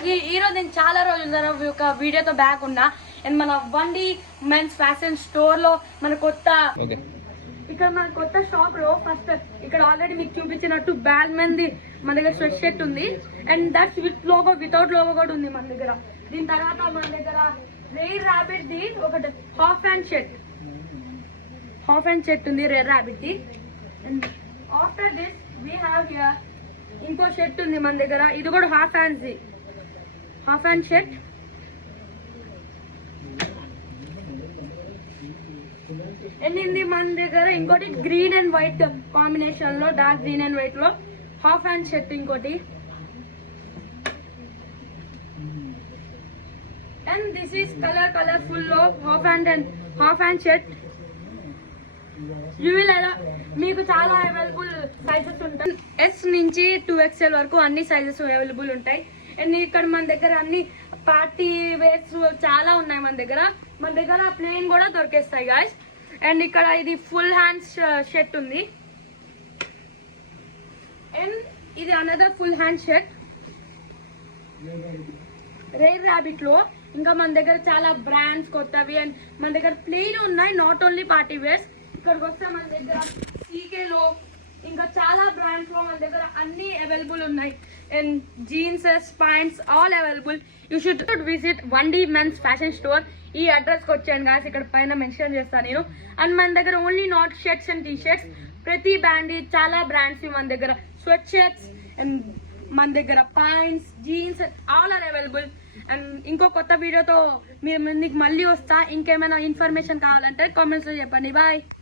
అందరికి ఈ రోజు నేను చాలా రోజుల ఒక వీడియోతో బ్యాక్ ఉన్నా అండ్ మన వండి మెన్స్ ఫ్యాషన్ స్టోర్ లో మన కొత్త ఇక్కడ మన కొత్త షాప్ లో ఫస్ట్ ఇక్కడ ఆల్రెడీ మీకు చూపించినట్టు బ్యాల్మెన్ ది మన దగ్గర స్వెట్ షర్ట్ ఉంది and that's with logo without logo కూడా ఉంది మన దగ్గర. దీని తర్వాత మన దగ్గర రెయిర్ రాబిట్ ది ఒకటి హాఫ్ హ్యాండ్ షర్ట్ ఉంది రెయిర్ రాబిట్ ది. And after this we have here ఇంకో షర్ట్ ఉంది మన దగ్గర, ఇది కూడా హాఫ్ హ్యాండ్ షర్ట్. అండ్ ఇది మన దగ్గర ఇంకోటి గ్రీన్ అండ్ వైట్ కాంబినేషన్ లో, డార్క్ గ్రీన్ అండ్ వైట్ లో హాఫ్ హ్యాండ్ షర్ట్ ఇంకోటి. అండ్ దిస్ ఈస్ కలర్ఫుల్ లో హాఫ్ హ్యాండ్ షర్ట్. మీకు చాలా అవైలబుల్ సైజెస్ ఉంటాయి, ఎస్ నుంచి 2XL వరకు అన్ని సైజెస్ అవైలబుల్ ఉంటాయి. అండ్ ఇక్కడ మన దగ్గర అన్ని పార్టీ వేర్స్ చాలా ఉన్నాయి. మన దగ్గర ప్లెయిన్ కూడా దొరికేస్తాయి గాయస్. అండ్ ఇక్కడ ఇది ఫుల్ హ్యాండ్స్ షర్ట్ ఉంది అండ్ ఇది another full hand shirt Rare Rabbit లో. ఇంకా మన దగ్గర చాలా బ్రాండ్స్ కొత్తవి అండ్ మన దగ్గర ప్లెయిన్ ఉన్నాయి, నాట్ ఓన్లీ పార్టీ వేర్స్. ఇక్కడికి వస్తే మన దగ్గర సీకేలో ఇంకా చాలా బ్రాండ్స్ లో మన దగ్గర అన్ని అవైలబుల్ ఉన్నాయి. And jeans pants all available. You should visit వండి మెన్స్ ఫ్యాషన్ స్టోర్. ఈ అడ్రస్ కి వచ్చాను గాయస్, ఇక్కడ పైన మెన్షన్ చేస్తాను నేను. అండ్ మన దగ్గర only not shirts and T shirts, ప్రతి బ్రాండ్ చాలా బ్రాండ్స్ మన దగ్గర స్వెట్ షర్ట్స్ అండ్ మన దగ్గర pants jeans all are available. And ఇంకో కొత్త వీడియోతో మీకు మళ్ళీ వస్తా. ఇంకేమైనా ఇన్ఫర్మేషన్ కావాలంటే కామెంట్స్ లో చెప్పండి. బాయ్.